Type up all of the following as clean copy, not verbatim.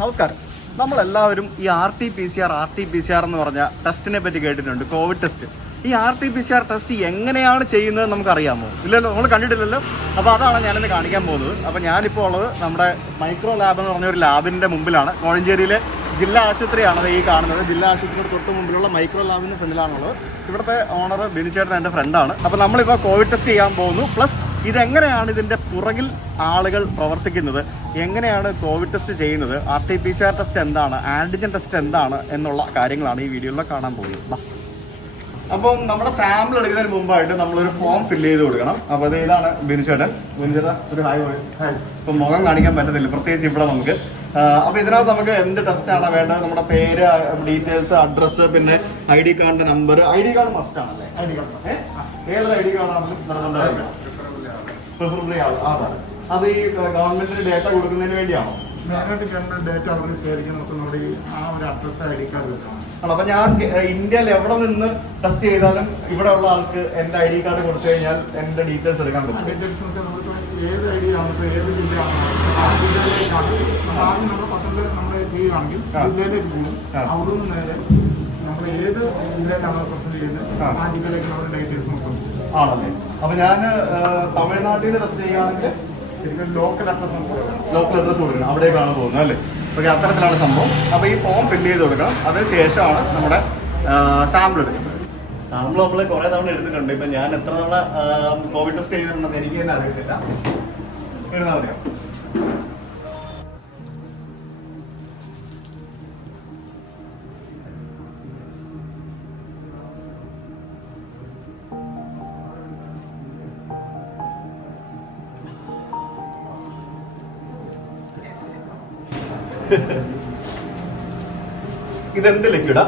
നമസ്കാരം. നമ്മളെല്ലാവരും ഈ RT-PCR എന്ന് പറഞ്ഞ ടെസ്റ്റിനെ പറ്റി കേട്ടിട്ടുണ്ട്, കോവിഡ് ടെസ്റ്റ്. ഈ RT-PCR ടെസ്റ്റ് എങ്ങനെയാണ് ചെയ്യുന്നത് നമുക്കറിയാമോ? ഇല്ലല്ലോ, നമ്മൾ കണ്ടിട്ടില്ലല്ലോ. അപ്പോൾ അതാണ് ഞാനിന്ന് കാണിക്കാൻ പോകുന്നത്. അപ്പോൾ ഞാനിപ്പോൾ ഉള്ളത് നമ്മുടെ മൈക്രോ ലാബ് എന്ന് പറഞ്ഞ ഒരു ലാബിൻ്റെ മുമ്പിലാണ്. കോഴഞ്ചേരിയിലെ ജില്ലാ ആശുപത്രിയാണ് ഈ കാണുന്നത്. ജില്ലാ ആശുപത്രിയുടെ തൊട്ട് മുമ്പിലുള്ള മൈക്രോ ലാബിൻ്റെ ഫ്രണ്ടിലാണുള്ളത്. ഇവിടുത്തെ ഓണർ ബിനുചേട്ടൻ എൻ്റെ ഫ്രണ്ടാണ്. അപ്പോൾ നമ്മളിപ്പോൾ കോവിഡ് ടെസ്റ്റ് ചെയ്യാൻ പോകുന്നു. പ്ലസ് ഇതെങ്ങനെയാണ് ഇതിൻ്റെ പുറകിൽ ആളുകൾ പ്രവർത്തിക്കുന്നത്, എങ്ങനെയാണ് കോവിഡ് ടെസ്റ്റ് ചെയ്യുന്നത്, RT-PCR ടെസ്റ്റ് എന്താണ്, ആൻറ്റിജൻ ടെസ്റ്റ് എന്താണ് എന്നുള്ള കാര്യങ്ങളാണ് ഈ വീഡിയോയിൽ കാണാൻ പോകുന്നത്. അപ്പം നമ്മുടെ സാമ്പിൾ എടുക്കുന്നതിന് മുമ്പായിട്ട് നമ്മളൊരു ഫോം ഫില്ല് ചെയ്ത് കൊടുക്കണം. അപ്പോൾ അത് ഇതാണ് ബിനുചേട്ടൻ. ബിനുചേട്ടൻ ഒരു ഹായ്. ഇപ്പം മുഖം കാണിക്കാൻ പറ്റത്തില്ല, പ്രത്യേകിച്ച് ഇവിടെ നമുക്ക്. അപ്പോൾ ഇതിനകത്ത് നമുക്ക് എന്ത് ടെസ്റ്റാണ് വേണ്ടത്, നമ്മുടെ പേര്, ഡീറ്റെയിൽസ്, അഡ്രസ്സ്, പിന്നെ ID കാർഡിൻ്റെ നമ്പർ. ID കാർഡ് മസ്റ്റ് ആണല്ലേ? ID കാർഡ് ഏതൊരു ID കാർഡാണെങ്കിലും നിർബന്ധമായിരിക്കണം. പ്രിഫറബിളി അതാണ്. അത് ഈ ഗവൺമെന്റിന് ഡേറ്റ കൊടുക്കുന്നതിന് വേണ്ടിയാണോ? ഡേറ്റ അവർ ശേഖരിക്കുന്ന ആ ഒരു അഡ്രസ് ID കാർഡ് വെക്കണം. അപ്പൊ ഞാൻ ഇന്ത്യയിൽ എവിടെ നിന്ന് ടെസ്റ്റ് ചെയ്താലും ഇവിടെ ഉള്ള ആൾക്ക് എന്റെ ID കാർഡ് കൊടുത്തു കഴിഞ്ഞാൽ എന്റെ ഡീറ്റെയിൽസ് എടുക്കാൻ പറ്റും. ഏത് ID ആണ്, ഏത് ജില്ലയാണ്, ആ ജില്ലയിലേക്കാണ് ആദ്യം നമ്മുടെ പത്തനംതിട്ട നമ്മൾ ചെയ്യുകയാണെങ്കിൽ ജില്ലയിലേക്ക് പോകും. അവിടെ നിന്ന് നേരെ നമ്മൾ ഏത് ജില്ലയിലാണ് പ്രസന്റ് ചെയ്യുന്നത് ആ ജില്ലയിലേക്ക് നമ്മുടെ ഡീറ്റെയിൽസ് നോക്കും. ആണല്ലേ? അപ്പൊ ഞാൻ തമിഴ്നാട്ടിൽ നിന്ന് ടെസ്റ്റ് ചെയ്യുകയാണെങ്കിൽ ശരിക്കും ലോക്കൽ അഡ്രസ് കൊടുക്കണം, അവിടേക്കാണ് പോകുന്നത് അല്ലേ? ഓക്കെ, അത്തരത്തിലാണ് സംഭവം. അപ്പോൾ ഈ ഫോം ഫില്ല് ചെയ്ത് കൊടുക്കണം. അതിന് ശേഷമാണ് നമ്മുടെ സാമ്പിൾ എടുക്കുന്നത്. സാമ്പിൾ നമ്മൾ കുറേ തവണ എടുത്തിട്ടുണ്ട്. ഇപ്പം ഞാൻ എത്ര തവണ കോവിഡ് ടെസ്റ്റ് ചെയ്തിട്ടുണ്ടെന്ന് എനിക്ക് തന്നെ അറിയത്തില്ല. എഴുതാൻ അറിയാം. ഇതെന്ത് ലിക്വിഡാ?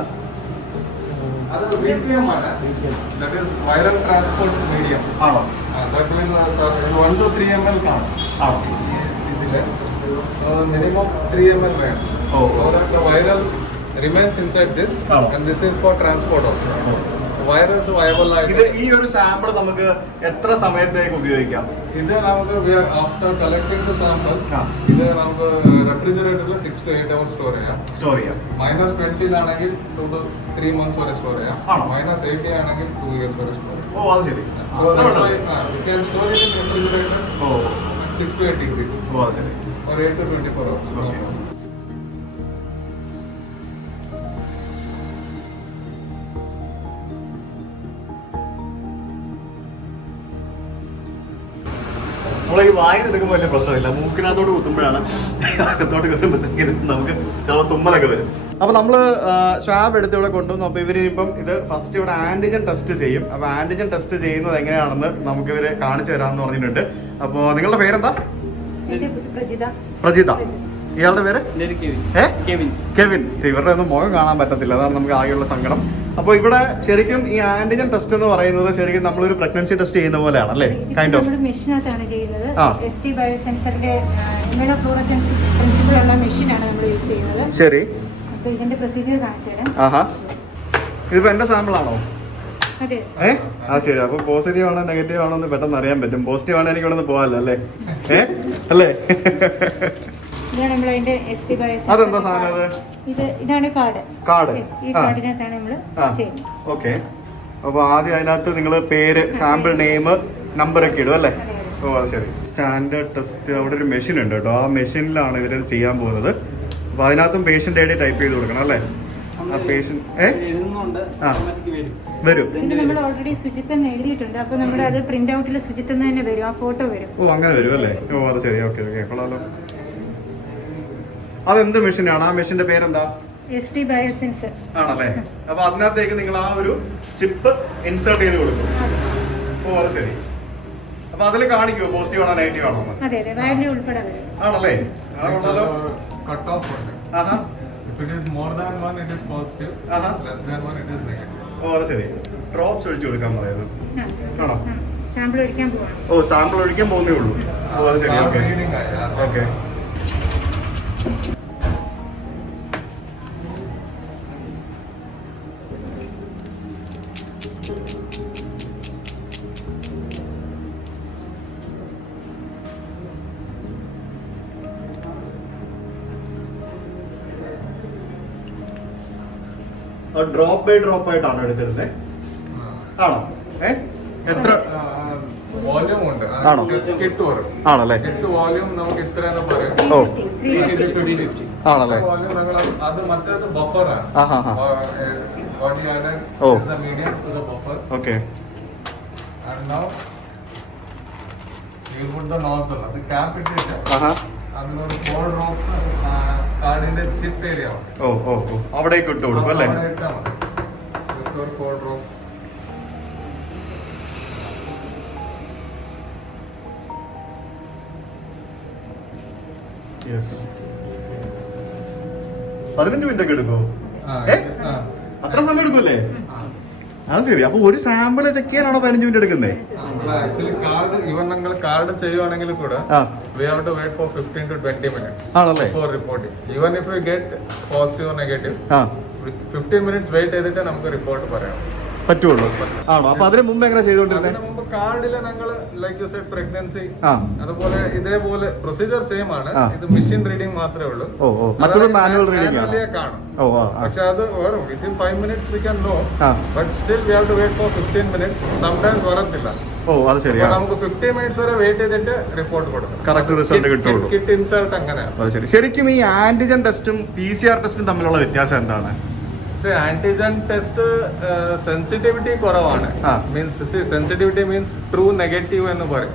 അത് VTM ആണ്. That is viral transport medium. ആണോ? That means 1 to 3 ml കാണും. ആണോ? ഇതില് minimum 3 ml വേണം. So that the viral remains inside this and this is for transport also. Virus viable ആയിട്ട് ഇത് ഈ ഒരു സാമ്പിൾ നമുക്ക് എത്ര സമയത്തേക്ക് ഉപയോഗിക്കാം? ഇത് നമുക്ക് ആഫ്റ്റർ കളക്ടിംഗ് ദ സാമ്പിൾ ഇത് നമുക്ക് റെഫ്രിജറേറ്ററിൽ 6 to 8 hours സ്റ്റോർ ചെയ്യാം. -20 ആണെങ്കിൽ 2 to 3 months വരെ സ്റ്റോർ ചെയ്യാം. -80 ആണെങ്കിൽ 2 years വരെ സ്റ്റോർ ചെയ്യാം. ഓ, അത് ശരി. So that's why you can store it in refrigerator 6 to 8 degrees. ഓ, അത് ശരി. Or 8 to 24 hours. നമ്മൾ ഈ വായിൽ എടുക്കുമ്പോൾ വലിയ പ്രശ്നമില്ല, മൂക്കിനകത്തോട് കുത്തുമ്പോഴാണ് അകത്തോട്ട് കയറുമ്പോഴത്തേക്കും നമുക്ക് ചിലപ്പോൾ തുമ്മലൊക്കെ വരും. അപ്പോൾ നമ്മൾ സ്വാബ് എടുത്ത് ഇവിടെ കൊണ്ടുവന്നു. അപ്പോൾ ഇവരിപ്പം ഇത് ഫസ്റ്റ് ഇവിടെ ആൻറ്റിജൻ ടെസ്റ്റ് ചെയ്യും. അപ്പോൾ ആൻറ്റിജൻ ടെസ്റ്റ് ചെയ്യുന്നത് എങ്ങനെയാണെന്ന് നമുക്ക് ഇവർ കാണിച്ചു തരാമെന്ന് പറഞ്ഞിട്ടുണ്ട്. അപ്പോൾ നിങ്ങളുടെ പേരെന്താ? പ്രജിത. ഇയാളുടെ പേര് കെവിൻ. ഇവരുടെ ഒന്നും മുഖം കാണാൻ പറ്റത്തില്ല, അതാണ് നമുക്ക് ആകെയുള്ള സങ്കടം. അപ്പോൾ ഇവിടെ ശരിക്കും ഈ ആന്റിജൻ ടെസ്റ്റ് എന്ന് പറയുന്നത് ശരിക്കും നമ്മളൊരു പ്രഗ്നൻസി ടെസ്റ്റ് ചെയ്യുന്ന പോലെയാണ് അല്ലേ? കൈൻഡ് ഓഫ് മെഷീനകത്താണ് ചെയ്യുന്നത്. ST ബയോസെൻസറിന്റെ ഇമ്മ്യൂണോഫ്ലൂറസെൻസ് പ്രിൻസിപ്പിൾ ഉള്ള മെഷീനാണ് നമ്മൾ യൂസ് ചെയ്യുന്നത്. ശരി. അപ്പോൾ ഇതിന്റെ പ്രൊസീജിയർ കാണിച്ചു തരാം. ഇതിപ്പോ എന്റെ സാമ്പിൾ ആണോ? അതെ. ശരി. അപ്പൊ പോസിറ്റീവ് ആണോ നെഗറ്റീവ് ആണോ എന്ന് പെട്ടെന്ന് അറിയാൻ പറ്റും. പോസിറ്റീവ് ആണെങ്കിൽ എനിക്ക് ഇവിടെ നിന്ന് പോകാമല്ലോ അല്ലേ? അല്ലേ? ഇതാണ് നമ്മൾ അതിന്റെ ST ബയോസെൻസർ. അതെന്താ സാധനം? ഇതാണ് കാർഡ്. ഈ കാർഡിനകത്താണ് നമ്മൾ ചെയ്യുന്നത്. ഓക്കെ. അപ്പോൾ ആദ്യം അതിനകത്ത് നിങ്ങൾ പേര്, സാമ്പിൾ നെയിം, നമ്പർ ഒക്കെ ഇടും അല്ലേ? ഓ, അത് ശരി. സ്റ്റാൻഡേർഡ് ടെസ്റ്റ് അവിടെ ഒരു മെഷീൻ ഉണ്ട് കേട്ടോ. ആ മെഷീനിലാണ് ഇവരത് ചെയ്യാൻ പോകുന്നത്. അപ്പോൾ അതിനകത്തും പേഷ്യൻ്റ് ID ടൈപ്പ് ചെയ്ത് കൊടുക്കണം അല്ലേ? ആ പേഷ്യൻ്റ് വരും. നമ്മൾ ഓൾറെഡി ശുചിത്വം എഴുതിയിട്ടുണ്ട്. അപ്പോൾ നമ്മുടെ അത് പ്രിന്റ് ഔട്ടിൽ ശുചിത്വം തന്നെ വരും, ആ ഫോട്ടോ വരും. ഓ, അങ്ങനെ വരും അല്ലേ? ഓ, അത് ശരി. ഓക്കെ. കൊള്ളാലോ. അതെന്ത് മെഷീനാണ്? ആ മെഷീന്റെ പേരെന്താ? ST ബയോസെൻസർ ആണല്ലേ? അപ്പൊ അതിനകത്തേക്ക് നിങ്ങൾ ആ ഒരു ചിപ്പ് ഇൻസേർട്ട് ചെയ്ത് കൊടുക്കും. ഓ, അത് ശരി. അപ്പൊ അതിൽ കാണിക്കുമോ പോസിറ്റീവ് ആണോ നെഗറ്റീവ് ആണോ? അതെ, വാല്യൂ ഉൾപ്പെടെ വരും. ആണല്ലേ? Cut off ഉണ്ട്. If it is more than 1 it is positive. Less than 1 it is negative. ഓ, അത് ശരി. ഡ്രോപ്സ് ഒഴിച്ചു കൊടുക്കാൻ പറയുന്നത് ആണോ? സാമ്പിൾ ഒഴിക്കാൻ പോവാണ്. ഓ, സാമ്പിൾ ഒഴിക്കാൻ പോകുന്നേ ഉള്ളൂ. ഓ, അത് ശരി. ഓക്കെ. ഡ്രോപ്പ് ബൈ ഡ്രോപ്പ് ആയിട്ടാണോ എടുത്തിരുന്നത്? ആണോ? എത്ര വോള്യൂം ഉണ്ട്? ആണോ? കിറ്റ് വരും. ആണല്ലേ? കിറ്റ് വോള്യൂം നമുക്ക് ഇത്ര എന്ന് പറയും. ഓ 350. ആണല്ലേ? വോള്യൂം ഞങ്ങൾ അത് മറ്റേത് ബഫറാണ്. Oh. Is the medium to the buffer. Okay. And now you will put the nozzle. The cap it is. അതിനൊരു 4 drops കാർഡിന്റെ ചിപ്പ് ഏരിയ. ഓ അവിടേക്ക് ഇട്ട് കൊടുക്കും അല്ലേ? അവിടെ ഇട്ടാൽ മതി. ഒരു 4 drops. യെസ്. 15 മിനിറ്റ് ഒക്കെ എടുക്കുമോ? അത്ര സമയം എടുക്കൂല്ലേ? അത് ശരി. അപ്പൊ ഒരു സാമ്പിള് ചെക്ക് ചെയ്യാനാണോ 15 മിനിറ്റ് എടുക്കുന്നത്? ആക്ച്വലി കാർഡ് ഇവൻ നിങ്ങൾ കാർഡ് ചെയ്യുവാണെങ്കിൽ കൂടെ we have to wait for 15 to 20 minutes ആണല്ലേ? for reporting. Even if we get positive or negative, 15 minutes wait ചെയ്തിട്ട് നമുക്ക് റിപ്പോർട്ട് പറയാം പറ്റുള്ളൂ. ആണോ? അപ്പൊ അതിന് മുമ്പ് എങ്ങനെ ചെയ്തോണ്ടിരുന്നത്? അതിന് മുമ്പ് കാർഡില് ഞങ്ങൾ ലൈക്ക് യു സെഡ് പ്രഗ്നൻസി അതുപോലെ ഇതേപോലെ പ്രൊസീജിയർ സെയിം ആണ്. ഇത് മെഷീൻ റീഡിംഗ് മാത്രമേ ഉള്ളൂ. മറ്റൊരു മാനുവൽ റീഡിംഗ് കാണും. പക്ഷെ അത് വരും within 5 minutes we can know, but still we have to wait for 15 minutes. Sometimes വരത്തില്ല. അത് ശരിയാണ്. നമുക്ക് 15 minutes വരെ വെയിറ്റ് ചെയ്തിട്ട് റിപ്പോർട്ട് കൊടുക്കും. കറക്റ്റ് റിസൾട്ട് കിട്ടുള്ളൂ. കിറ്റ് ഇൻസൾട്ട് അങ്ങനെയാണ്. അത് ശരി. ശരിക്കും ഈ ആന്റിജൻ ടെസ്റ്റും PCR ടെസ്റ്റും തമ്മിലുള്ള വ്യത്യാസം എന്താണ്? ആന്റിജൻ ടെസ്റ്റ് സെൻസിറ്റിവിറ്റി കുറവാണ്. Means sensitivity means true negative എന്ന് പറയും.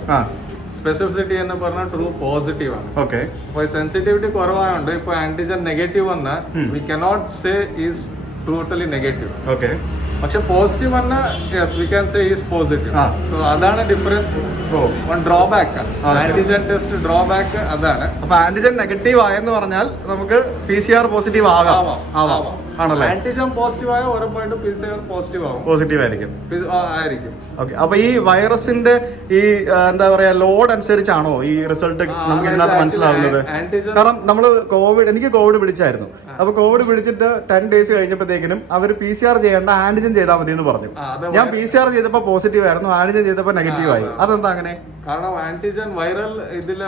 സ്പെസിഫിസിറ്റി എന്ന് പറഞ്ഞാൽ ട്രൂ പോസിറ്റീവ് ആണ്. ഓക്കെ. അപ്പൊ സെൻസിറ്റിവിറ്റി കുറവായോണ്ട് ഇപ്പൊ ആന്റിജൻ നെഗറ്റീവ് വന്നാൽ we cannot say is totally negative. Okay. പക്ഷെ പോസിറ്റീവ് വന്നാൽ yes we can say is positive. So അതാണ് difference. Drawback antigen test drawback അതാണ്. അപ്പൊ ആന്റിജൻ നെഗറ്റീവ് ആയെന്ന് പറഞ്ഞാൽ നമുക്ക് PCR പോസിറ്റീവ് ആകാം. ആണല്ലേ? ആന്റിജൻ പോസിറ്റീവ് ആയ ഉറപ്പായിട്ടും PCR പോസിറ്റീവ് ആവും. പോസിറ്റീവ് ആയിരിക്കും. ആയിരിക്കും. ഓക്കെ. അപ്പൊ ഈ വൈറസിന്റെ ഈ എന്താ പറയാ ലോഡ് അനുസരിച്ചാണോ ഈ റിസൾട്ട് നമുക്ക് ഇതിനകത്ത് മനസ്സിലാവുന്നത്? കാരണം നമ്മള് എനിക്ക് കോവിഡ് പിടിച്ചായിരുന്നു. അപ്പൊ കോവിഡ് പിടിച്ചിട്ട് 10 days കഴിഞ്ഞപ്പോഴത്തേക്കിനും അവർ PCR ചെയ്യേണ്ട ആന്റിജൻ ചെയ്താൽ മതി എന്ന് പറഞ്ഞു. ഞാൻ PCR ചെയ്തപ്പോ പോസിറ്റീവ് ആയിരുന്നു, ആന്റിജൻ ചെയ്തപ്പോ നെഗറ്റീവ് ആയി. അതെന്താ അങ്ങനെ? കാരണം ആന്റിജൻ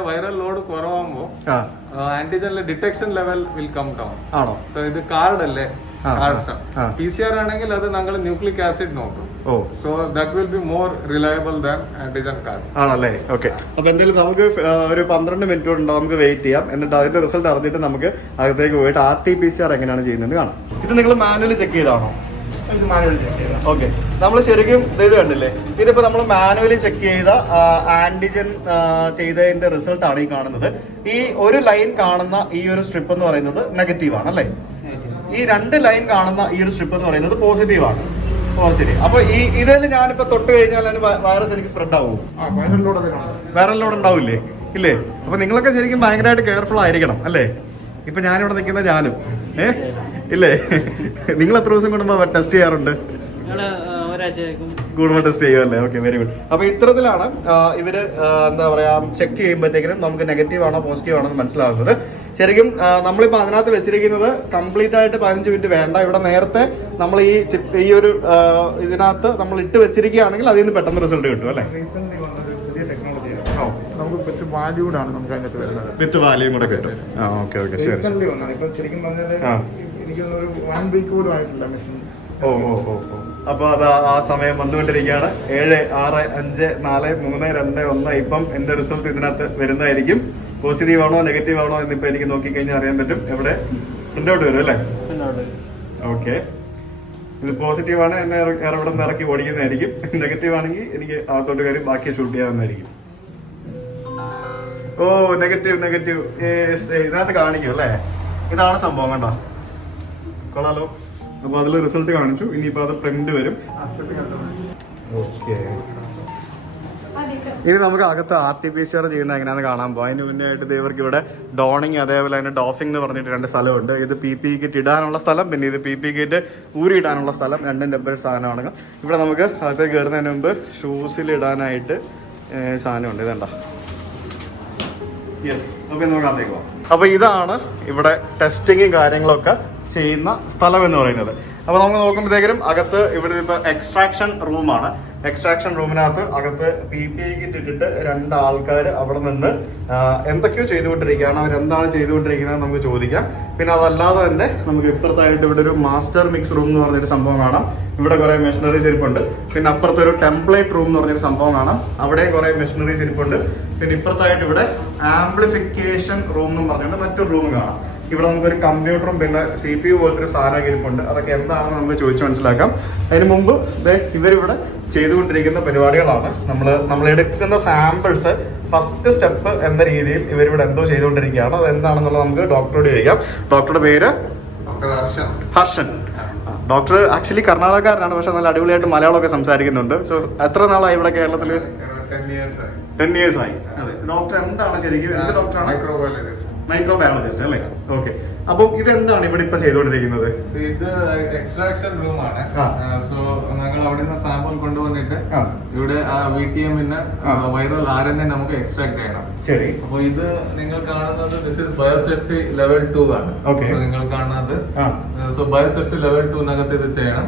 വൈറൽ ലോഡ് കുറവാകുമ്പോ ആന്റിജനിലെ detection level will come down. ആണോ? സോ ഇത് കാർഡ് അല്ലേ? PCR ആണെങ്കിൽ അത് ഞങ്ങൾ ന്യൂക്ലിക് ആസിഡ് നോക്കും. So that will be more reliable than antigen card. ആണല്ലേ? ഓക്കെ. അപ്പൊ എന്തായാലും നമുക്ക് ഒരു 12 മിനിറ്റ് കൊണ്ട് നമുക്ക് വെയിറ്റ് ചെയ്യാം. എന്നിട്ട് അതിന്റെ റിസൾട്ട് അറിഞ്ഞിട്ട് നമുക്ക് അകത്തേക്ക് പോയിട്ട് RT-PCR എങ്ങനെയാണ് ചെയ്യുന്നത് കാണാം. ഇത് നിങ്ങൾ മാനുവലി ചെക്ക് ചെയ്താണോ? ഓക്കെ. നമ്മൾ ശരിക്കും ഇത് കണ്ടില്ലേ? ഇതിപ്പോ നമ്മൾ മാനുവലി ചെക്ക് ചെയ്ത ആന്റിജൻ ചെയ്തതിന്റെ റിസൾട്ട് ആണ് ഈ കാണുന്നത്. ഈ ഒരു ലൈൻ കാണുന്ന ഈ ഒരു സ്ട്രിപ്പ് എന്ന് പറയുന്നത് നെഗറ്റീവ് ആണ് അല്ലേ? ഈ 2 ലൈൻ കാണുന്ന ഈ ഒരു സ്ട്രിപ്പ് എന്ന് പറയുന്നത് പോസിറ്റീവ് ആണ്. ശരി. അപ്പൊ ഈ ഇതിൽ ഞാനിപ്പോ തൊട്ട് കഴിഞ്ഞാൽ വൈറസ് എനിക്ക് സ്പ്രെഡ് ആവുമോ? വൈറൽ ലോഡ് ഉണ്ടാവില്ലേ? ഇല്ലേ? അപ്പൊ നിങ്ങളൊക്കെ ശരിക്കും ഭയങ്കരമായിട്ട് കെയർഫുൾ ആയിരിക്കണം അല്ലേ? ഇപ്പൊ ഞാനിവിടെ നിൽക്കുന്ന ഞാനും ഇല്ലേ? നിങ്ങൾ എത്ര ദിവസം കൂടുമ്പോ ടെസ്റ്റ് ചെയ്യാറുണ്ട്? കൂടുമ്പോൾ ടെസ്റ്റ് ചെയ്യുമല്ലേ? Okay, very good. അപ്പൊ ഇത്തരത്തിലാണ് ഇവര് എന്താ പറയാ ചെക്ക് ചെയ്യുമ്പോഴത്തേക്കിനും നമുക്ക് നെഗറ്റീവ് ആണോ പോസിറ്റീവ് ആണോ എന്ന് മനസ്സിലാവുന്നത്. ശരിക്കും നമ്മളിപ്പോൾ അതിനകത്ത് വെച്ചിരിക്കുന്നത് കംപ്ലീറ്റ് ആയിട്ട് 15 മിനിറ്റ് വേണ്ട. ഇവിടെ നേരത്തെ നമ്മൾ ഈ ഒരു ഇതിനകത്ത് നമ്മൾ ഇട്ട് വെച്ചിരിക്കുകയാണെങ്കിൽ അതിൽ നിന്ന് പെട്ടെന്ന് റിസൾട്ട് കിട്ടും അല്ലേ? നമുക്ക് വിത്ത് വാല്യൂഡാണ് നമുക്ക് അതിനകത്ത് വരുന്നത്. വിത്ത് വാല്യൂം കൂടെ കിട്ടും. ഓക്കെ ഓക്കെ, ശരി. ഇപ്പം ശരിക്കും പറഞ്ഞാൽ എനിക്ക് ഒരു 1 week പോലും ആയിട്ടില്ല മെഷീൻ. അപ്പൊ അത് ആ സമയം വന്നുകൊണ്ടിരിക്കുകയാണ്. 7, 6, 5, 4, 3, 2, 1. ഇപ്പം എന്റെ റിസൾട്ട് ഇതിനകത്ത് വരുന്നതായിരിക്കും. പോസിറ്റീവ് ആണോ നെഗറ്റീവ് ആണോ എന്നിപ്പോ എനിക്ക് നോക്കിക്കഴിഞ്ഞാൽ അറിയാൻ പറ്റും. എവിടെ പ്രിന്റ് ഔട്ട് വരും അല്ലേ? ഓക്കെ. ഇത് പോസിറ്റീവ് ആണ്, എന്നെ ഇവിടെ നിന്ന് ഇറക്കി ഓടിക്കുന്നതായിരിക്കും. നെഗറ്റീവ് ആണെങ്കിൽ എനിക്ക് അകത്തോട്ട് കയറി ബാക്കി ഷൂട്ട് ചെയ്യാവുന്നതായിരിക്കും. നെഗറ്റീവ് ഇതിനകത്ത് കാണിക്കും അല്ലേ? ഇതാണ് സംഭവം. കണ്ടോ? കൊള്ളാലോ. അപ്പൊ അതിൽ റിസൾട്ട് കാണിച്ചു. ഇനിയിപ്പോ അത് പ്രിന്റ് വരും. ഓക്കെ. ഇനി നമുക്ക് അകത്ത് RT-PCR ചെയ്യുന്ന എങ്ങനെയാണെന്ന് കാണാൻ പോകാം. അതിന് മുന്നേ ആയിട്ട് ഇവർക്ക് ഇവിടെ ഡോണിങ് അതേപോലെ തന്നെ ഡോഫിംഗ് എന്ന് പറഞ്ഞിട്ട് 2 സ്ഥലമുണ്ട്. ഇത് PPE കിറ്റ് ഇടാനുള്ള സ്ഥലം, പിന്നെ ഇത് PPE കിറ്റ് ഊരിയിടാനുള്ള സ്ഥലം. 2 ഡബിൾ സാധനമാണ്. ഇവിടെ നമുക്ക് അകത്തേക്ക് കയറുന്നതിന് മുമ്പ് ഷൂസിൽ ഇടാനായിട്ട് സാധനമുണ്ട്. ഇതെന്താ? യെസ്. ഓക്കെ, നമുക്ക് അകത്തേക്ക് പോകാം. അപ്പൊ ഇതാണ് ഇവിടെ ടെസ്റ്റിങ്ങും കാര്യങ്ങളൊക്കെ ചെയ്യുന്ന സ്ഥലം എന്ന് പറയുന്നത്. അപ്പോൾ നമുക്ക് നോക്കുമ്പോഴത്തേക്കും അകത്ത് ഇവിടെ ഇപ്പോൾ എക്സ്ട്രാക്ഷൻ റൂമാണ്. എക്സ്ട്രാക്ഷൻ റൂമിനകത്ത് അകത്ത് PPE കിറ്റ് ഇട്ടിട്ട് 2 ആൾക്കാർ അവിടെ നിന്ന് എന്തൊക്കെയോ ചെയ്തുകൊണ്ടിരിക്കുകയാണ്. അവരെന്താണ് ചെയ്തുകൊണ്ടിരിക്കുന്നത് നമുക്ക് ചോദിക്കാം. പിന്നെ അതല്ലാതെ തന്നെ നമുക്ക് ഇപ്പുറത്തായിട്ട് ഇവിടെ ഒരു മാസ്റ്റർ മിക്സ് റൂം എന്ന് പറഞ്ഞൊരു സംഭവം കാണാം. ഇവിടെ കുറേ മെഷീനറീസ് ഇരിപ്പുണ്ട്. പിന്നെ അപ്പുറത്തെ ഒരു ടെംപ്ലേറ്റ് റൂം എന്ന് പറഞ്ഞൊരു സംഭവം കാണാം. അവിടെയും കുറേ മെഷീനറീസ് ഇരിപ്പുണ്ട്. പിന്നെ ഇപ്പുറത്തായിട്ട് ഇവിടെ ആംപ്ലിഫിക്കേഷൻ റൂം എന്ന് പറഞ്ഞുകൊണ്ട് മറ്റൊരു റൂം കാണാം. ഇവിടെ നമുക്കൊരു കമ്പ്യൂട്ടറും പിന്നെ CPU പോലത്തെ ഒരു സാധനം ഇരിപ്പുണ്ട്. അതൊക്കെ എന്താണെന്ന് നമുക്ക് ചോദിച്ച് മനസ്സിലാക്കാം. അതിന് മുമ്പ് ഇവരിവിടെ ചെയ്തുകൊണ്ടിരിക്കുന്ന പരിപാടികളാണ്. നമ്മൾ എടുക്കുന്ന സാമ്പിൾസ് ഫസ്റ്റ് സ്റ്റെപ്പ് എന്ന രീതിയിൽ ഇവരിവിടെ എന്തോ ചെയ്തുകൊണ്ടിരിക്കുകയാണ്. അത് എന്താണെന്നുള്ളത് നമുക്ക് ഡോക്ടറോട് ചോദിക്കാം. ഡോക്ടറുടെ പേര് ഹർഷൻ. ഡോക്ടർ ആക്ച്വലി കർണാടകക്കാരനാണ്, പക്ഷെ നല്ല അടിപൊളിയായിട്ട് മലയാളമൊക്കെ സംസാരിക്കുന്നുണ്ട്. സോ എത്ര നാളായി ഇവിടെ കേരളത്തിൽ? 10 years ആയി. അതെ. ഡോക്ടർ എന്താണ് ശരിക്കും, എന്ത് ഡോക്ടറാണ്? മൈക്രോബയോളജിസ്റ്റ് അല്ലേ? ഓക്കെ. അപ്പം ഇതെന്താണ് ഇവിടെ ഇപ്പൊ ചെയ്തുകൊണ്ടിരിക്കുന്നത്? ഇത് എക്സ്ട്രാക്ഷൻ റൂം ആണ്. സോ ഞങ്ങൾ അവിടെ നിന്ന് സാമ്പിൾ കൊണ്ടുവന്നിട്ട് ഇവിടെ VTM-ന് വൈറൽ RNA നമുക്ക് എക്സ്ട്രാക്ട് ചെയ്യണം. ശരി. അപ്പൊ ഇത് നിങ്ങൾ കാണുന്നത് ദിസ് ഇസ് ബയോസേഫ്റ്റി ലെവൽ 2 ആണ്. നിങ്ങൾ കാണുന്നത് സോ ബയോസേഫ്റ്റി ലെവൽ 2 ഇത് ചെയ്യണം.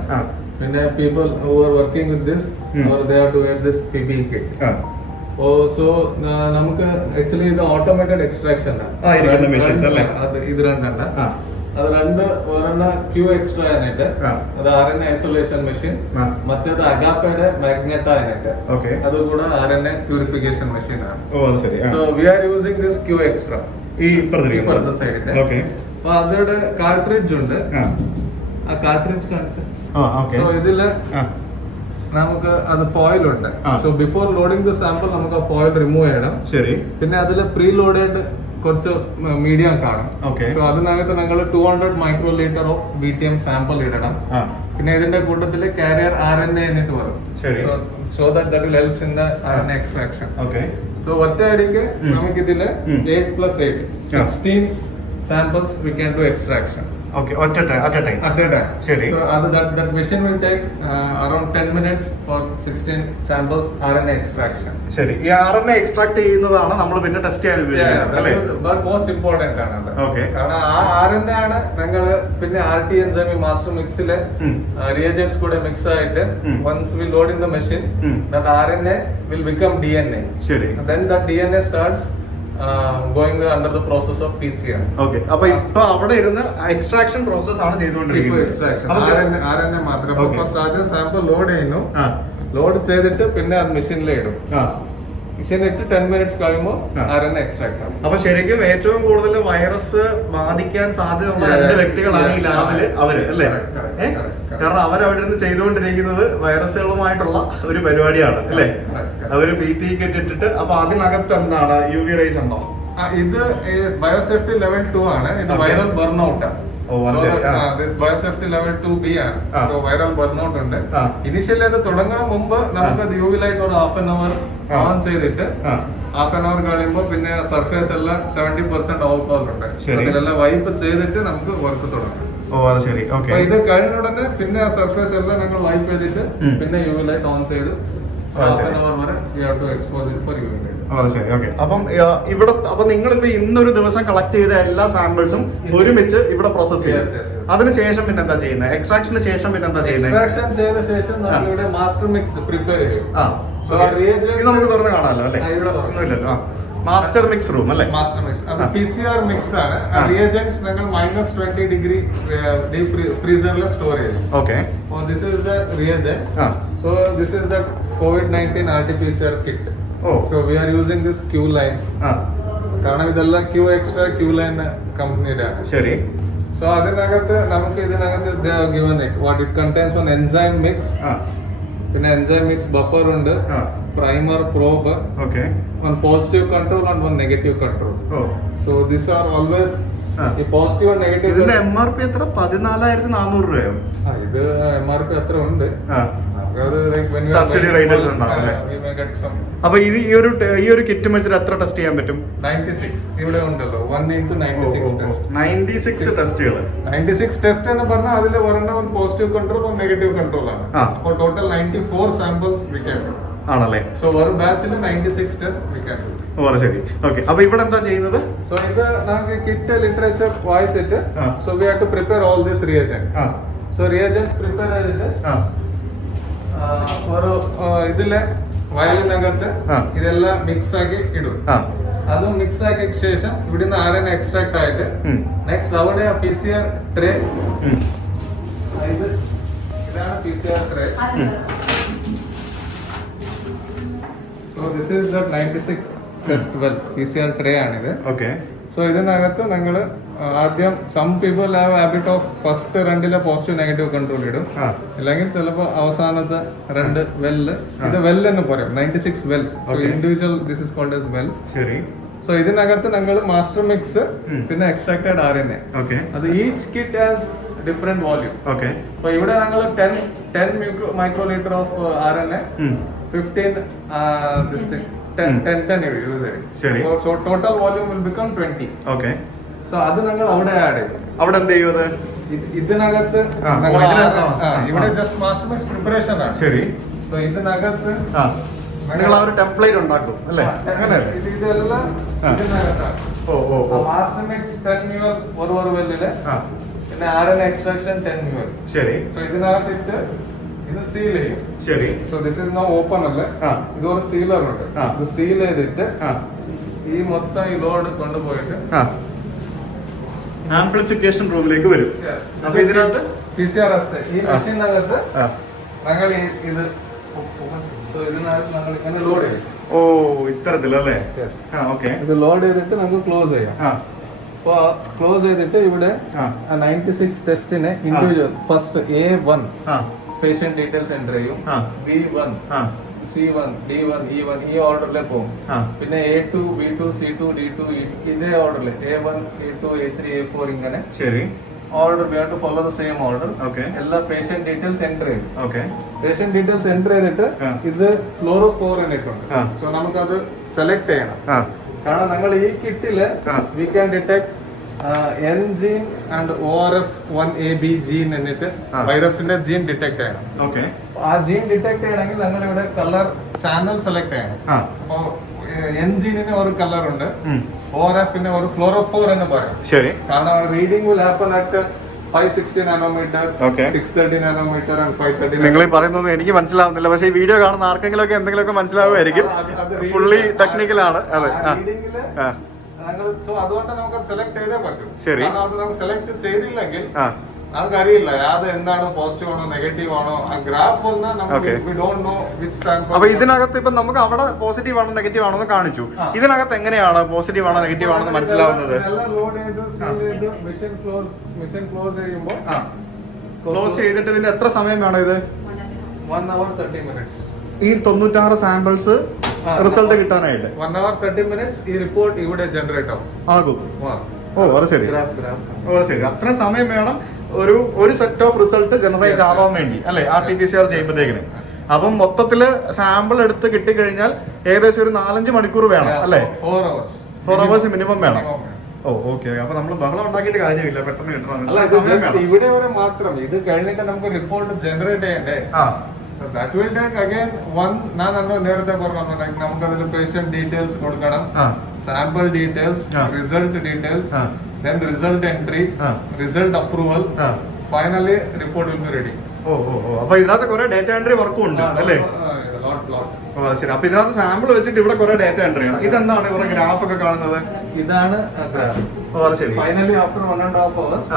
പിന്നെ people who are working with this or they have to wear this PPE kit. So നമുക്ക് ആക്ച്വലി ഇത് ഓട്ടോമേറ്റഡ് എക്സ്ട്രാക്ഷൻ ആണ്. ഇത് രണ്ടെണ്ണ അത് ഒരെണ്ണ ക്യൂ എക്സ്ട്രാ ആയിട്ട് അത് RNA ഐസൊലേഷൻ മെഷീൻ, മറ്റേത് അഗാപ്പയുടെ മാഗ്നറ്റ ആയിട്ട് അത് കൂടെ RNA പ്യൂരിഫിക്കേഷൻ മെഷീൻ ആണ്. So we are using this Q extra ഈ ഇപ്പുറത്തെ സൈഡിന്റെ. അപ്പൊ അതിവിടെ കാർട്രിഡ്ജ് ഉണ്ട്. ആ കാർട്രിഡ്ജ് കാണിച്ചു. സോ ഇതില് നമുക്ക് അത് ഫോയിൽ ഉണ്ട്. So before loading the sample നമുക്ക് ആ ഫോയിൽ റിമൂവ് ചെയ്യണം. ശരി. പിന്നെ അതിൽ പ്രീ ലോഡഡ് കുറച്ച് മീഡിയം കാണും. സോ അതിനകത്ത് ഞങ്ങൾ 200 മൈക്രോലീറ്റർ ഓഫ് VTM സാമ്പിൾ ഇടണം. പിന്നെ ഇതിന്റെ കൂട്ടത്തിൽ കാരിയർ RNA എന്നിട്ട് വരും. So that will helps in the RNA extraction. So ഒറ്റ അടിക്ക് നമുക്ക് ഇതില് 8+8 16 samples we can do extraction. Okay, at a time. Sure. So that machine will take around 10 minutes for 16 samples RNA extraction. ശരി. ഈ RNA extract ചെയ്യുന്നതാണ് നമ്മൾ പിന്നെ test ചെയ്യാൻ ഉപയോഗിക്കുന്നത് അല്ലേ? മോസ്റ്റ് ഇമ്പോർട്ടന്റ് ആണ് അത്. കാരണം ആ RNA ആണ് ഞങ്ങൾ പിന്നെ RT എൻസൈം മാസ്റ്റർ മിക്സിലെ റിയേജന്റ്സ് കൂടെ മിക്സ് ആയിട്ട് once we load in the machine that RNA will become DNA. ശരി. Then that DNA starts going under the process of PCR. Okay. അപ്പൊ ഇപ്പൊ അവിടെ ഇരുന്ന് എക്സ്ട്രാക്ഷൻ പ്രോസസ് ആണ് ചെയ്തുകൊണ്ടിരിക്കുന്നത്. RNA മാത്രം. ഫസ്റ്റ് ആദ്യം സാമ്പിൾ ലോഡ് ചെയ്യുന്നു. ലോഡ് ചെയ്തിട്ട് പിന്നെ അത് മെഷീനിൽ ഇടും. മെഷീനിലിട്ട് 10 മിനിറ്റ്സ് കഴിയുമ്പോൾ RNA എക്സ്ട്രാക്ട് ആവും. അപ്പൊ ശരിക്കും ഏറ്റവും കൂടുതൽ വൈറസ് ബാധിക്കാൻ സാധ്യതയുള്ള 2 വ്യക്തികളാണ് ഈ ലാബില് അവര് അല്ലേ? കാരണം അവരവിടെ നിന്ന് ചെയ്തുകൊണ്ടിരിക്കുന്നത് വൈറസുകളുമായിട്ടുള്ള ഒരു പരിപാടിയാണ് അല്ലേ? അവര് PPE കിറ്റ് ഇട്ടിട്ട്. അപ്പൊ അതിനകത്ത് എന്താണ് UV റേസ് ഉണ്ടോ? ഇത് ബയോസേഫ്റ്റി ലെവൽ 2 ആണ്. ഇത് വൈറൽ ബർൺഔട്ട് ആണ്. ബയോസേഫ്റ്റി ലെവൽ 2B ആണ്. സോ വൈറൽ ബർൺഔട്ട് ഉണ്ട്. ഇനിഷ്യലി അത് തുടങ്ങുന്ന മുമ്പ് നമുക്ക് അത് UV ലൈറ്റ് ഒരു 1/2 an hour ഓൺ ചെയ്തിട്ട് 1/2 an hour കഴിയുമ്പോൾ പിന്നെ സർഫേസ് എല്ലാം 70% ഓൾക്കോൾ ഉണ്ട്. അതിലെല്ലാം വൈപ്പ് ചെയ്തിട്ട് നമുക്ക് വർക്ക് തുടങ്ങാം. ഇത് കഴിഞ്ഞ ഉടനെ പിന്നെ ആ സർഫേസ് എല്ലാം ഞങ്ങൾ വൈപ്പ് ചെയ്തിട്ട് പിന്നെ UV ലൈറ്റ് ഓൺ ചെയ്ത് 1/2 an hour വരെ you have to expose it for UV light. അപ്പം ഇവിടെ അപ്പൊ നിങ്ങളിപ്പോ ഇന്നൊരു ദിവസം കളക്ട് ചെയ്ത എല്ലാ സാമ്പിൾസും ഒരുമിച്ച് ഇവിടെ പ്രോസസ് ചെയ്യും. അതിനുശേഷം പിന്നെ എന്താ ചെയ്യുന്നത്? എക്സ്ട്രാക്ഷന് ശേഷം പിന്നെ എന്താ ചെയ്യുന്നത്? എക്സ്ട്രാക്ഷൻ ചെയ്ത ശേഷം നമ്മളിവിടെ മാസ്റ്റർ മിക്സ് പ്രിപ്പയർ ചെയ്യും. ഇത് നമുക്ക് തുറന്ന് കാണാമല്ലോ അല്ലേ? ഒന്നുമില്ലല്ലോ. മാസ്റ്റർ മിക്സ് റൂം അല്ലേ? മാസ്റ്റർ മിക്സ് PCR മിക്സ് ആണ്. റിയേജന്റ്സ് ഞങ്ങൾ -20 ഡിഗ്രി ഡീപ് ഫ്രീസറിൽ സ്റ്റോർ ചെയ്യും. This is the reagent. So this is the COVID-19 RT-PCR kit. So we are using this Q line. കാരണം ഇതെല്ലാം Q extra Q line കമ്പനിയുടെ ആണ്. ശരി. സോ അതിനകത്ത് നമുക്ക് ഇതിനകത്ത് given it what it contains one enzyme mix. പിന്നെ enzyme mix buffer ഉണ്ട്. Primer probe. One positive control and one negative control. So these are always ഈ പോസിറ്റീവ് ആൻഡ് നെഗറ്റീവ്. ഇതിന്റെ MRP എത്ര? 14,400 രൂപയോ? ഇത് MRP എത്ര ഉണ്ട്? സബ്സിഡി റേറ്റ് അപ്പൊ ഈ ഒരു കിറ്റ് വെച്ചിട്ട് എത്ര ടെസ്റ്റ് ചെയ്യാൻ പറ്റും? 96 ഇവിടെ ഉണ്ടല്ലോ 1x96 ടെസ്റ്റുകൾ. 96 ടെസ്റ്റ് എന്ന് പറഞ്ഞാൽ അതിൽ ഒരെണ്ണം പോസിറ്റീവ് കൺട്രോൾ നെഗറ്റീവ് കൺട്രോൾ ആണ്. അപ്പോൾ total 94 samples we can do ആണല്ലേ? സോ ഒരു ബാച്ചിൽ 96 ടെസ്റ്റ് വി ക്യാൻ ഡു. ശരി. ഓക്കെ. അപ്പൊ ഇവിടെ എന്താ ചെയ്യുന്നത്? സോ ഇത് നമുക്ക് കിറ്റ് ലിറ്ററേച്ചർ വായിച്ചിട്ട് so we have to prepare all this reagent. So so reagents prepare ചെയ്തിട്ട് ആ ഒരു ഇതിലെ വയലിനകത്ത് ഇതെല്ലാം മിക്സ് ആക്കി ഇടും. ആ അതും മിക്സ് ആക്കിയ ശേഷം ഇവിടുന്ന് RNA എക്സ്ട്രാക്ട് ആയിട്ട് നെക്സ്റ്റ് അവിടെ PCR ട്രേ, ഇതാണ് PCR tray. So this is the 96 test well PCR tray ആണിത്. ഓക്കെ. സോ ഇതിനകത്ത് ഞങ്ങൾ ആദ്യം some people have habit of first രണ്ടിലെ പോസിറ്റീവ് നെഗറ്റീവ് കൺട്രോൾ ഇടും, അല്ലെങ്കിൽ ചിലപ്പോൾ അവസാനത്തെ രണ്ട് വെല്ല്, ഇത് വെൽ എന്ന് പറയും, 96 wells. So individual this is called as wells. ശരി. സോ ഇതിനകത്ത് ഞങ്ങൾ മാസ്റ്റർ മിക്സ് പിന്നെ എക്സ്ട്രാക്റ്റഡ് RNA, അത് each kit has different volume. Okay. അപ്പൊ ഇവിടെ ഞങ്ങൾ 10 microlitre of RNA, 15 this thing 10 use ചെയ്യും. ശരി. So total volume will become 20. Okay. So അത് ഞങ്ങൾ അവിടെ ആഡ് ചെയ്യും. അവിടെ എന്ത് ചെയ്യും അത്? ഇതിനകത്ത് ഇവിടെ ജസ്റ്റ് മാസ്റ്റർ മിക്സ് പ്രിപ്പറേഷൻ ആണ്. ശരി. സോ ഇതിനകത്ത് നിങ്ങൾ ആ ഒരു ടെംപ്ലേറ്റ് ഉണ്ടാക്കും അല്ലേ? അങ്ങനെയല്ലേ? ഇതെല്ലാം ഇതിനകത്താണ്. ഓ ഓ ഓ. മാസ്റ്റർ മിക്സ് 10 ml ഒരു വെല്ലില്, പിന്നെ RNA എക്സ്ട്രാക്ഷൻ 10 ml. ശരി. സോ ഇതിനകത്ത് ഇട്ട് ഇത് സീൽ ചെയ്യും. ശരി. So this is no open അല്ലേ, ഇതൊരു സീലർ ഉണ്ട്. ഇത് സീൽ ചെയ്തിട്ട് ഈ മൊത്തം ഈ ലോഡ് കൊണ്ടുപോയിട്ട് ആംപ്ലിഫിക്കേഷൻ റൂമിലേക്ക് വരും. അപ്പൊ ഇതിനകത്ത് PCRS ഈ മെഷീനകത്ത് ഞങ്ങൾ ഇത് ഇതിനകത്ത് ഞങ്ങൾ ഇങ്ങനെ ലോഡ് ചെയ്യും. ഓ ഇത്തരത്തിലല്ലേ? ഓക്കെ. ഇത് ലോഡ് ചെയ്തിട്ട് നമുക്ക് ക്ലോസ് ചെയ്യാം. അപ്പൊ ക്ലോസ് ചെയ്തിട്ട് ഇവിടെ 96 ടെസ്റ്റിനെ individual first A1 patient details enter ചെയ്യും, B1 C1 D1 E1 ഈ ഓർഡറിലെ പോകും. പിന്നെ A2 B2 C2 D2 ഇതേ ഓർഡറിൽ A1 A2 A3 A4 ഇങ്ങനെ ശരി order. We have to follow the same order. എല്ലാ പേഷ്യന്റ് ഡീറ്റെയിൽസ് എൻ്റർ ചെയ്യും. പേഷ്യന്റ് ഡീറ്റെയിൽസ് എൻ്റർ ചെയ്തിട്ട് ഇത് ഫ്ലോറോഫോർ എന്നിട്ടുണ്ട്. സോ നമുക്കത് സെലക്ട് ചെയ്യണം. കാരണം ഞങ്ങൾ ഈ കിറ്റില് we can detect N gene and ORF1AB gene എന്നിട്ട് വൈറസിന്റെ ജീൻ ഡിറ്റക്ട് ചെയ്യണം. ആ ജീൻ ഡിറ്റക്ട് ചെയ്യണമെങ്കിൽ ഞങ്ങൾ ഇവിടെ കളർ ചാനൽ സെലക്ട് ചെയ്യണം. അപ്പോ N ജീനിന് ഒരു കളർ ഉണ്ട്, ORF-ന് ഒരു ഫ്ലോറോഫോർ എന്ന് പറയും. ശരി. കാരണം reading will happen at 560 nanometre, 630 nanometre and 530. നിങ്ങൾ പറയുന്നത് എനിക്ക് മനസ്സിലാവുന്നില്ല, പക്ഷേ ഈ വീഡിയോ കാണുന്ന ആർക്കെങ്കിലും ഒക്കെ എന്തെങ്കിലുമൊക്കെ മനസ്സിലാവുമായിരിക്കും. ഫുള്ളി ടെക്നിക്കലാണ്. അതെ. അതുകൊണ്ട് നമുക്ക് സെലക്ട് ചെയ്തേ പറ്റും. ശരി. അത് നമുക്ക് സെലക്ട് ചെയ്തില്ലെങ്കിൽ നമുക്ക് അറിയില്ല അത് എന്താണ്, പോസിറ്റീവ് ആണോ നെഗറ്റീവ് ആണോ. ആ ഗ്രാഫ് വന്നാൽ നമുക്ക് we don't know which sample. അപ്പൊ ഇതിനകത്ത് ഇപ്പൊ നമുക്ക് അവിടെ പോസിറ്റീവ് ആണോ നെഗറ്റീവ് ആണോ എന്ന് കാണിച്ചു. ഇതിനകത്ത് എങ്ങനെയാണ് പോസിറ്റീവ് ആണോ നെഗറ്റീവ് ആണോ എന്ന് മനസ്സിലാവുന്നത്? മെഷീൻ ക്ലോസ് ചെയ്യുമ്പോൾ ക്ലോസ് ചെയ്തിട്ട് ഇതിന് എത്ര സമയം വേണം? ഇത് 1 hour 30 minutes. ഈ 96 സാമ്പിൾസ് റിസൾട്ട് കിട്ടാനായിട്ട് 1 hour 30 minutes ഈ റിപ്പോർട്ട് ഇവിടെ ജനറേറ്റ് ആകും. ഓ അത് ശരി. ഓ ശരി. അത്ര സമയം വേണം ഒരു സെറ്റ് ഓഫ് റിസൾട്ട് ജനറേറ്റ് ആവാൻ വേണ്ടി അല്ലെ, RT-PCR ചെയ്യുമ്പോഴത്തേക്കിന്. അപ്പം മൊത്തത്തില് സാമ്പിൾ എടുത്ത് കിട്ടിക്കഴിഞ്ഞാൽ ഏകദേശം ഒരു 4-5 മണിക്കൂർ വേണം അല്ലെ? 4 hours മിനിമം വേണം. ഓ ഓക്കെ. അപ്പൊ നമ്മൾ ബഹളം ഉണ്ടാക്കിയിട്ട് കാര്യമില്ല, പെട്ടെന്ന് കിട്ടണം. ഇവിടെ വരെ മാത്രം ഇത് കഴിഞ്ഞിട്ട് നമുക്ക് റിപ്പോർട്ട് ജനറേറ്റ് ചെയ്യണ്ടേ. That will take again one. ഞാൻ നേരത്തെ പറഞ്ഞു നമുക്കതിൽ പേഷ്യന്റ് ഡീറ്റെയിൽസ് കൊടുക്കണം, sample details, result details, then result entry, result approval, finally report will be ready. ഓ ഓ ഓ. അപ്പൊ ഇതിനകത്ത് കുറെ ഡേറ്റ എൻട്രി വർക്കും ഉണ്ട് അല്ലേ? ശരി. അപ്പൊ ഇതിനകത്ത് സാമ്പിൾ വെച്ചിട്ട് ഇവിടെ കുറെ ഡേറ്റ എൻട്രി ചെയ്യണം. ഇതെന്താണ് കുറെ ഗ്രാഫ് ഒക്കെ കാണുന്നത്? ഇതാണ് ഗ്രാഫ്. ശരി. ഫൈനലി ആഫ്റ്റർ 1.5 hours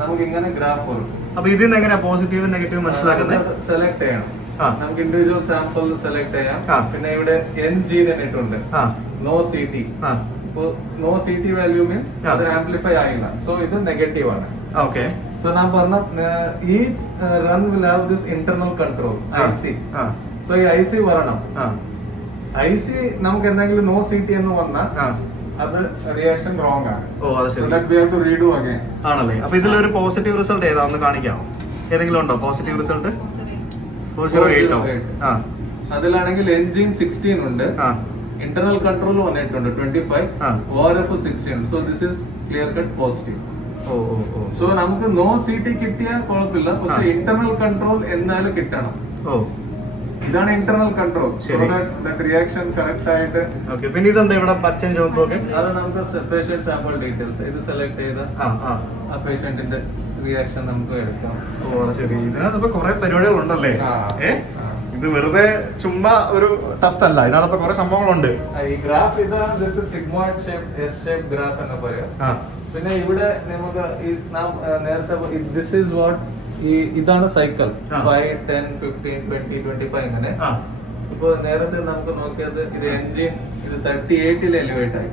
നമുക്ക് ഇങ്ങനെ ഗ്രാഫ് വരും. അപ്പൊ ഇതിൽ നിന്ന് എങ്ങനെയാ പോസിറ്റീവ് നെഗറ്റീവ് മനസ്സിലാക്കുന്നത്? സെലക്ട് ചെയ്യണം. നമുക്ക് ഇൻഡിവിജ്വൽ സാമ്പിൾ സെലക്ട് ചെയ്യാം. പിന്നെ ഇവിടെ N ജീൻ എന്നിട്ടുണ്ട്, no CT. No CT value means അത് ആംപ്ലിഫൈ ആയില്ല, സോ ഇത് നെഗറ്റീവ് ആണ്. ഓക്കെ. സോ ഞാൻ പറഞ്ഞ each run will have this internal control IC. So ഈ IC വരണം. IC നമുക്ക് എന്തെങ്കിലും നോ CT എന്ന് വന്നാൽ അത് റിയാക്ഷൻ റോങ് ആണ്. So that we have to redo again. ആണല്ലേ? അപ്പൊ ഇതിലൊരു പോസിറ്റീവ് റിസൾട്ട് ഏതാണെന്ന് കാണിക്കാമോ? ഏതെങ്കിലും ഉണ്ടോ പോസിറ്റീവ് റിസൾട്ട്? 408. അതിലാണെങ്കിൽ എൻജിൻ 16 ഉണ്ട്, ഇന്റർണൽ കൺട്രോൾ വന്നിട്ടുണ്ട് 25, ORF 16. So this is clear cut positive. So നമുക്ക് നോ CT കിട്ടിയാൽ കുഴപ്പമില്ല, പക്ഷെ ഇന്റർണൽ കൺട്രോൾ എന്തായാലും കിട്ടണം. ഇതാണ് internal control. So that reaction correct ആയിട്ട്. പിന്നെ ഇതെന്താ ഇവിടെ പച്ചയും ചുവപ്പൊക്കെ? അത് നമുക്ക് പേഷ്യന്റ് സാമ്പിൾ ഡീറ്റെയിൽസ് ഇത് സെലക്ട് ചെയ്ത ആ പേഷ്യന്റിന്റെ റിയാക്ഷൻ നമുക്ക് എടുക്കാം. ഓ ശരി, ഇതിനകത്ത് കുറെ പരിപാടികളുണ്ടല്ലേ? ആ. ഇത് വെറുതെ ചുമ്മാ ഒരു ടെസ്റ്റ് അല്ല, ഇതിനകത്ത് കുറെ സംഭവങ്ങളുണ്ട്. ഈ ഗ്രാഫ് ഇത് sigmoid shape S shape graph എന്ന് പറയാം. പിന്നെ ഇവിടെ നമുക്ക് നേരത്തെ ദിസ് ഈസ് വാട്ട് ഇതാണ് സൈക്കിൾ 5, 10, 15, 20, 25 ഇങ്ങനെ. ഇപ്പൊ നേരത്തെ നമുക്ക് നോക്കിയത് ഇത് എൻജിൻ ഇത് 38 എലിവേറ്റ് ആയി.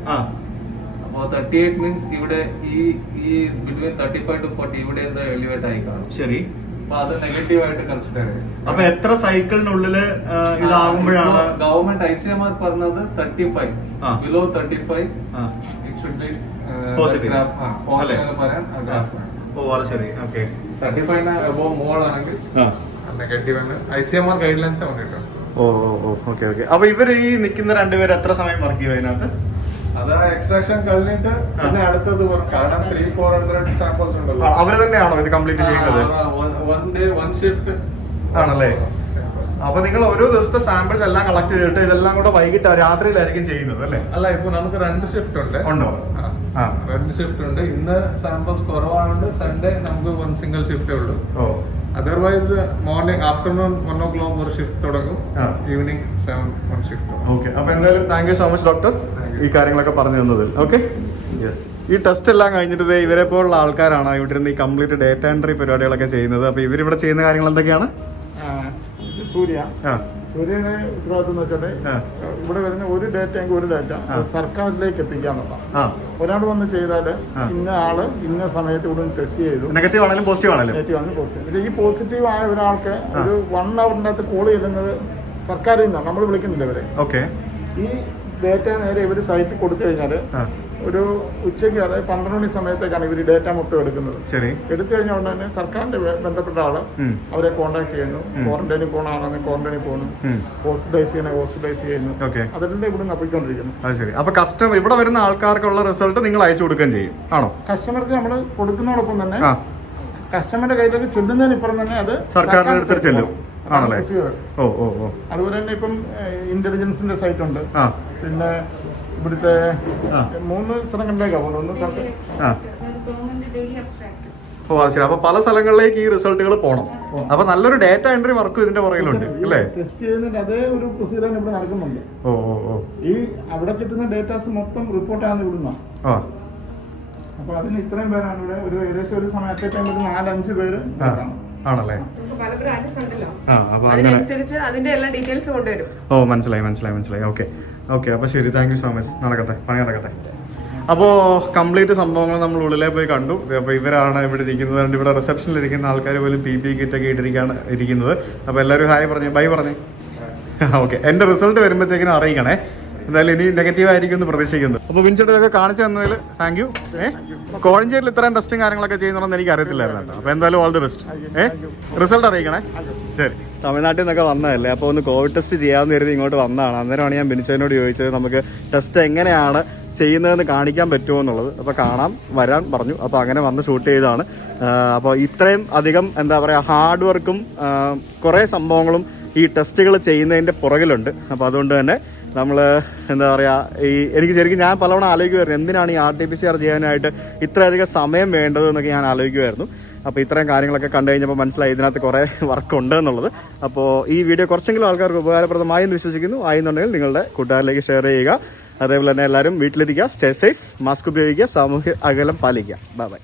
അപ്പൊ 38 മീൻസ് ഇവിടെ ഈ ബിറ്റ്വീൻ 35 to 40 ഇവിടെ എന്താ എലിവേറ്റ് ആയി കാണും. ശരി, അപ്പൊ അത് നെഗറ്റീവ് ആയിട്ട് കൺസിഡർ ചെയ്യും. അപ്പൊ എത്ര സൈക്കിളിനുള്ളിൽ ഇതാകുമ്പോഴാണ് ഗവൺമെന്റ് ICMR പറഞ്ഞത് 35 below 35 it should be positive. Positive എന്ന് പറയാൻ ഗ്രാഫ്. ഓ അത് ശരി, ഓക്കെ. 35 അബോവ് മോളാണെങ്കിൽ നെഗറ്റീവ് ആണ്. ICMR ഗൈഡ് ലൈൻസ് വന്നിട്ടുണ്ട്. ഓ ഓക്കെ. അപ്പൊ ഇവർ ഈ നിൽക്കുന്ന രണ്ടുപേര് എത്ര സമയം വർക്ക് ചെയ്യും അതിനകത്ത്? അത് എക്സ്ട്രാക്ഷൻ കഴിഞ്ഞിട്ട് പിന്നെ അടുത്തത് വരും. കാരണം 300-400 സാമ്പിൾസ് ഉണ്ടല്ലോ. അവര് തന്നെയാണോ ഇത് കംപ്ലീറ്റ് ചെയ്യുന്നത്? 1 day 1 shift ആണല്ലേ? അപ്പൊ നിങ്ങൾ ഓരോ ദിവസത്തെ സാമ്പിൾസ് എല്ലാം കളക്ട് ചെയ്തിട്ട് ഇതെല്ലാം കൂടെ വൈകിട്ട് രാത്രിയിലായിരിക്കും ചെയ്യുന്നത് അല്ലേ? അല്ല, ഇപ്പൊ നമുക്ക് 2 ഷിഫ്റ്റ് ഉണ്ട്. ഉണ്ടോ? 2 ഷിഫ്റ്റ് ഉണ്ട്. ഇന്ന് സാമ്പിൾസ് കുറവാണ്. സൺഡേ നമുക്ക് 1 സിംഗിൾ ഷിഫ്റ്റേ ഉള്ളൂ. അതർവൈസ് മോർണിംഗ് ആഫ്റ്റർനൂൺ 1 o'clock ഒരു ഷിഫ്റ്റ് തുടങ്ങും. Evening 7 1 shift. ഓക്കെ. അപ്പൊ എന്തായാലും thank you so much doctor, ഈ കാര്യങ്ങളൊക്കെ പറഞ്ഞു തന്നത്. ഓക്കെ. ഈ ടെസ്റ്റ് എല്ലാം കഴിഞ്ഞിട്ട് ഇവരെ പോലുള്ള ആൾക്കാരാണ് ഇവിടെ ഇരുന്ന് ഈ കംപ്ലീറ്റ് ഡേറ്റ എൻട്രി പരിപാടികളൊക്കെ ചെയ്യുന്നത്. അപ്പൊ ഇവരിവിടെ ചെയ്യുന്ന കാര്യങ്ങൾ എന്തൊക്കെയാണ്? സൂര്യനെ ഉത്തരവാദിത്വം എന്ന് വെച്ചാൽ ഇവിടെ വരുന്ന ഒരു ഡേറ്റ എങ്കിൽ ഒരു ഡേറ്റ സർക്കാരിലേക്ക് എത്തിക്കാന്നുള്ളതാണ്. ഒരാൾ വന്ന് ചെയ്താൽ ഇന്ന ആള് ഇന്ന സമയത്ത് ഇവിടെ ടെസ്റ്റ് ചെയ്തു, നെഗറ്റീവ് ആണെങ്കിലും പോസിറ്റീവ് ആണെങ്കിലും നെഗറ്റീവ് ആണെങ്കിലും പോസിറ്റീവ്. ഈ പോസിറ്റീവ് ആയ ഒരാൾക്ക് ഒരു 1 hourന്റെ അകത്ത് കോൾ ചെല്ലുന്നത് സർക്കാരിൽ നിന്നാണ്, നമ്മൾ വിളിക്കുന്നില്ല ഇവരെ. ഓക്കെ. ഈ ഡേറ്റ നേരെ ഇവർ സൈറ്റിൽ കൊടുത്തു കഴിഞ്ഞാൽ ഒരു ഉച്ചയ്ക്ക്, അതായത് 12 മണി സമയത്തേക്കാണ് ഇവർ ഡേറ്റ മൊത്തം എടുക്കുന്നത്. ശരി. എടുത്തു കഴിഞ്ഞ ഉടനെ തന്നെ സർക്കാരിന്റെ ബന്ധപ്പെട്ട ആള് അവരെ കോൺടാക്ട് ചെയ്യുന്നു. ക്വാറന്റൈനിൽ പോകണമെങ്കിൽ ക്വാറന്റൈനിൽ പോകുന്നു, ഹോസ്പിറ്റലൈസ് ചെയ്യുന്നു. അതെല്ലാം ഇവിടെ നപ്പിക്കൊണ്ടിരിക്കുന്നു. ശരി. അപ്പൊ കസ്റ്റമർ ഇവിടെ വരുന്ന ആൾക്കാർക്കുള്ള റിസൾട്ട് നിങ്ങൾ അയച്ചു കൊടുക്കുകയും ചെയ്യും ആണോ? കസ്റ്റമർക്ക് നമ്മൾ കൊടുക്കുന്നതോടൊപ്പം തന്നെ കസ്റ്റമറുടെ കയ്യിലേക്ക് ചെല്ലുന്നതിനിപ്പുറം തന്നെ അത് സർക്കാരിന്റെ അടുത്ത് ചെല്ലും ആണല്ലേ? അതുപോലെ തന്നെ ഇപ്പം ഇന്റലിജൻസിന്റെ സൈറ്റ് ഉണ്ട്. പിന്നെ ഇവിടുത്തെ 3 സ്ഥലങ്ങളിലേക്കാണ് പോകുന്നത്. ഒന്ന് സർക്കാർ. ശരി. അപ്പൊ പല സ്ഥലങ്ങളിലേക്ക് ഈ റിസൾട്ടുകൾ പോകണം. അപ്പൊ നല്ലൊരു ഡേറ്റ എൻട്രി വർക്കും ഇതിന്റെ പുറകിലുണ്ട് അല്ലേ? ടെസ്റ്റ് ചെയ്യുന്നതിന്റെ അതേ ഒരു പ്രൊസീജിയർ ഇവിടെ നടക്കുന്നുണ്ട്. ഈ അവിടെ കിട്ടുന്ന ഡേറ്റാസ് മൊത്തം റിപ്പോർട്ടാണ് ഇവിടുന്ന. അപ്പൊ അതിന് ഇത്രയും പേരാണ് ഇവിടെ ഒരു ഏകദേശം ഒരു സമയം അറ്റ് ടൈം ഒരു 4-5 പേര് ആണല്ലേ? പല ബ്രാഞ്ചസ് ഉണ്ടല്ലോ, അതിനനുസരിച്ച് അതിന്റെ എല്ലാ ഡീറ്റെയിൽസ് കൊണ്ടുവരും. മനസ്സിലായി. ഓക്കെ. അപ്പൊ ശരി, താങ്ക് യു സോ മച്ച്. നടക്കട്ടെ, പണി നടക്കട്ടെ. അപ്പോൾ കംപ്ലീറ്റ് സംഭവങ്ങൾ നമ്മൾ ഉള്ളിലേ പോയി കണ്ടു. അപ്പോൾ ഇവരാണ് ഇവിടെ ഇരിക്കുന്നത്. ഇവിടെ റിസപ്ഷനിൽ ഇരിക്കുന്ന ആൾക്കാർ പോലും PPE കിറ്റൊക്കെ ഇരിക്കുന്നത്. അപ്പോൾ എല്ലാവരും ഹായ് പറഞ്ഞേ, ബൈ പറഞ്ഞേ. ഓക്കെ. എൻ്റെ റിസൾട്ട് വരുമ്പോഴത്തേക്കിനും അറിയിക്കണേ. എന്തായാലും ഇനി നെഗറ്റീവ് ആയിരിക്കും എന്ന് പ്രതീക്ഷിക്കുന്നു. അപ്പോൾ വിൻചേട്ടൻ ഇതൊക്കെ കാണിച്ചു തന്നതിൽ താങ്ക് യു. കോഴഞ്ചേരിയിൽ ഇത്രയും ടെസ്റ്റും കാര്യങ്ങളൊക്കെ ചെയ്യുന്നുണ്ടെന്ന് എനിക്ക് അറിയത്തില്ലായിരുന്നു കേട്ടോ. അപ്പോൾ എന്തായാലും ഓൾ ദി ബെസ്റ്റ്. റിസൾട്ട് അറിയിക്കണേ. ശരി. തമിഴ്നാട്ടിൽ നിന്നൊക്കെ വന്നതല്ലേ, അപ്പോൾ ഒന്ന് കോവിഡ് ടെസ്റ്റ് ചെയ്യാമെന്ന് കരുതി ഇങ്ങോട്ട് വന്നതാണ്. അന്നേരമാണ് ഞാൻ ബിനിച്ചതിനോട് ചോദിച്ചത് നമുക്ക് ടെസ്റ്റ് എങ്ങനെയാണ് ചെയ്യുന്നതെന്ന് കാണിക്കാൻ പറ്റുമോ എന്നുള്ളത്. അപ്പോൾ വരാൻ പറഞ്ഞു. അപ്പോൾ അങ്ങനെ വന്ന് ഷൂട്ട് ചെയ്തതാണ്. അപ്പോൾ ഇത്രയും അധികം എന്താ പറയുക ഹാർഡ് വർക്കും കുറേ സംഭവങ്ങളും ഈ ടെസ്റ്റുകൾ ചെയ്യുന്നതിൻ്റെ പുറകിലുണ്ട്. അപ്പോൾ അതുകൊണ്ട് തന്നെ നമ്മൾ എന്താ പറയുക എനിക്ക് ശരിക്കും ഞാൻ പലവണ ആലോചിക്കുമായിരുന്നു എന്തിനാണ് ഈ RT-PCR ചെയ്യാനായിട്ട് ഇത്രയധികം സമയം വേണ്ടത് എന്നൊക്കെ ഞാൻ ആലോചിക്കുമായിരുന്നു. അപ്പോൾ ഇത്രയും കാര്യങ്ങളൊക്കെ കണ്ടു കഴിഞ്ഞപ്പോൾ മനസ്സിലായി ഇതിനകത്ത് കുറേ വർക്ക് എന്നുള്ളത്. അപ്പോൾ ഈ വീഡിയോ കുറച്ചെങ്കിലും ആൾക്കാർക്ക് ഉപകാരപ്രദമായി എന്ന് വിശ്വസിക്കുന്നു. ആയെന്നുണ്ടെങ്കിൽ നിങ്ങളുടെ കൂട്ടുകാരിലേക്ക് ഷെയർ ചെയ്യുക. അതേപോലെ തന്നെ എല്ലാവരും വീട്ടിലിരിക്കുക, സ്റ്റേ സേഫ്, മാസ്ക് ഉപയോഗിക്കുക, സാമൂഹ്യ അകലം പാലിക്കുക. ബൈ.